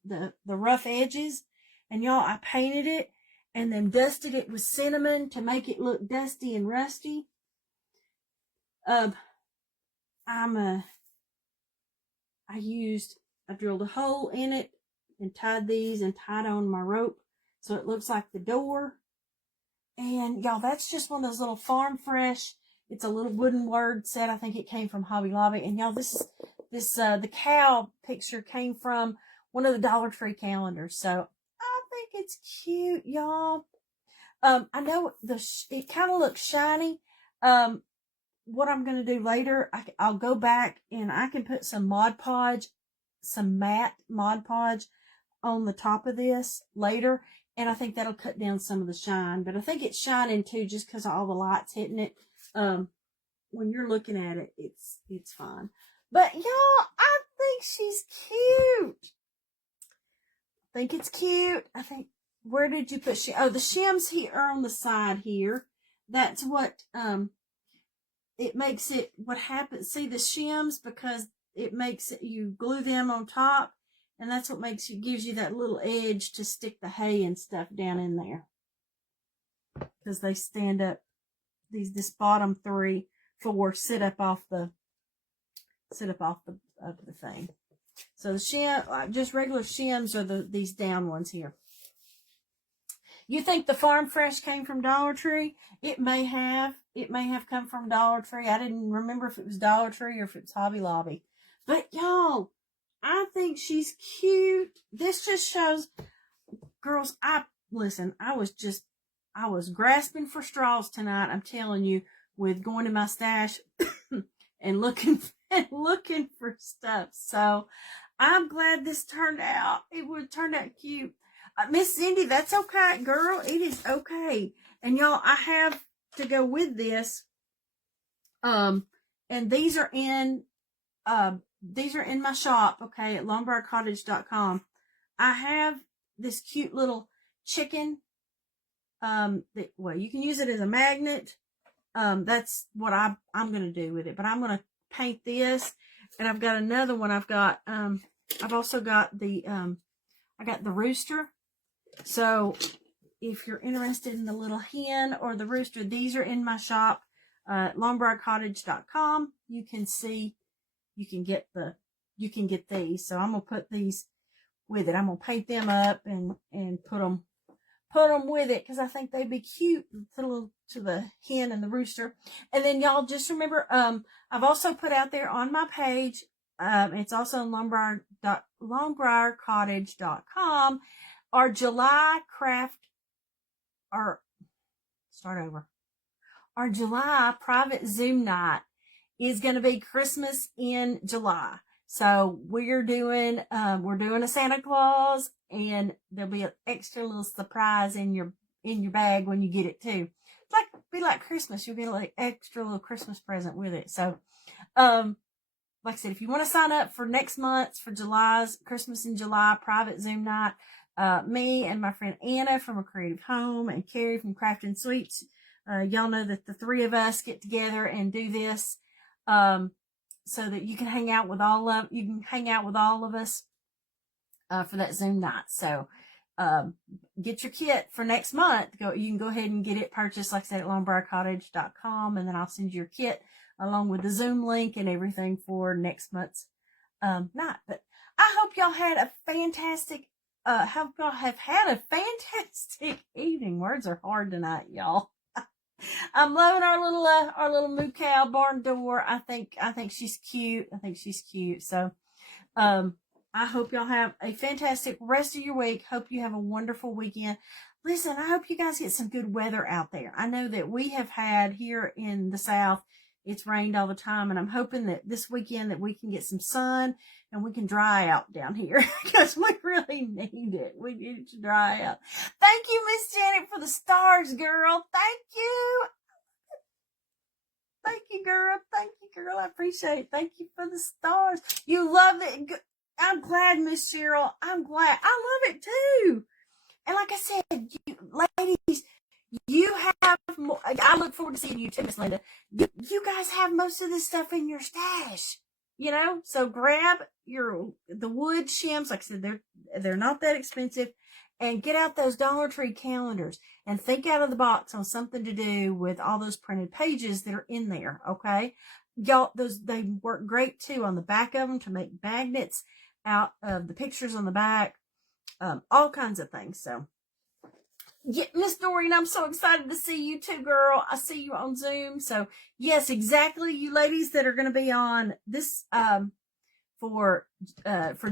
the rough edges. And y'all, I painted it and then dusted it with cinnamon to make it look dusty and rusty. I drilled a hole in it and tied these and tied on my rope so it looks like the door. And y'all, that's just one of those little farm fresh. It's a little wooden word set. I think it came from Hobby Lobby. And y'all, the cow picture came from one of the Dollar Tree calendars. So I think it's cute, y'all. I know it kind of looks shiny. What I'm going to do later, I'll go back and I can put some Mod Podge, some matte Mod Podge on the top of this later. And I think that'll cut down some of the shine. But I think it's shining too just because of all the lights hitting it. When you're looking at it, it's fine. But y'all, I think she's cute. I think it's cute. I think, where did you put the shims here are on the side here. That's what, it makes it, what happens, see the shims, because it makes it, you glue them on top, and that's what gives you that little edge to stick the hay and stuff down in there. Because they stand up, this bottom 4 sit up off the thing. So the shim, just regular shims are these down ones here. You think the Farm Fresh came from Dollar Tree? It may have. It may have come from Dollar Tree. I didn't remember if it was Dollar Tree or if it was Hobby Lobby. But y'all, I think she's cute. This just shows, girls, I was grasping for straws tonight, I'm telling you, with going to my stash and looking for stuff. So I'm glad this turned out. It would turn out cute. Miss Cindy, that's okay, girl. It is okay. And y'all, I have to go with this. And these are in my shop, okay, at longbriarcottage.com. I have this cute little chicken. You can use it as a magnet. that's what I'm going to do with it. But I'm going to paint this. And I've got another one. I've also got the, I got the rooster. So if you're interested in the little hen or the rooster, these are in my shop, longbriarcottage.com. You can see, you can get these. So I'm going to put these with it. I'm going to paint them up and put them with it, because I think they'd be cute to the hen and the rooster. And then y'all just remember, I've also put out there on my page, it's also on longbriarcottage.com, our July craft, our July private Zoom night is going to be Christmas in July. So we're doing a Santa Claus, and there'll be an extra little surprise in your bag when you get it too. Be like Christmas. You'll get like extra little Christmas present with it. So, like I said, if you want to sign up for next month's, for July's Christmas in July private Zoom night, me and my friend Anna from A Creative Home and Carrie from Craft and Sweets, y'all know that the three of us get together and do this, so that you can hang out with all of us, for that Zoom night. So, get your kit for next month. You can go ahead and get it purchased, like I said, at longbriarcottage.com, and then I'll send you your kit along with the Zoom link and everything for next month's night. But I hope y'all had a fantastic evening. Words are hard tonight, y'all. I'm loving our little moo cow barn door. I think she's cute. So, I hope y'all have a fantastic rest of your week. Hope you have a wonderful weekend. Listen, I hope you guys get some good weather out there. I know that we have had here in the South, it's rained all the time, and I'm hoping that this weekend that we can get some sun and we can dry out down here, because we really need it. We need it to dry out. Thank you, Miss Janet, for the stars, girl. Thank you. Thank you, girl. I appreciate it. Thank you for the stars. You love it. I'm glad, Miss Cheryl. I'm glad. I love it too. And like I said, you ladies, you have more. I look forward to seeing you too, Miss Linda. You guys have most of this stuff in your stash, so grab the wood shims. Like I said, they're not that expensive, and get out those Dollar Tree calendars and think out of the box on something to do with all those printed pages that are in there. Okay, y'all, they work great too on the back of them to make magnets out of the pictures on the back, all kinds of things. So, yeah, Miss Doreen, I'm so excited to see you too, girl. I see you on Zoom. So, yes, exactly. You ladies that are going to be on this, for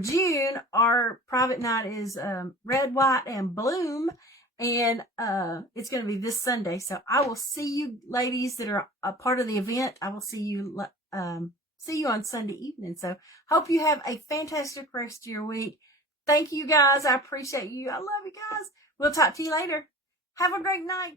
June, our private night is, Red, White, and Bloom. And, it's going to be this Sunday. So I will see you ladies that are a part of the event. I will see you on Sunday evening. So hope you have a fantastic rest of your week. Thank you guys. I appreciate you. I love you guys. We'll talk to you later. Have a great night.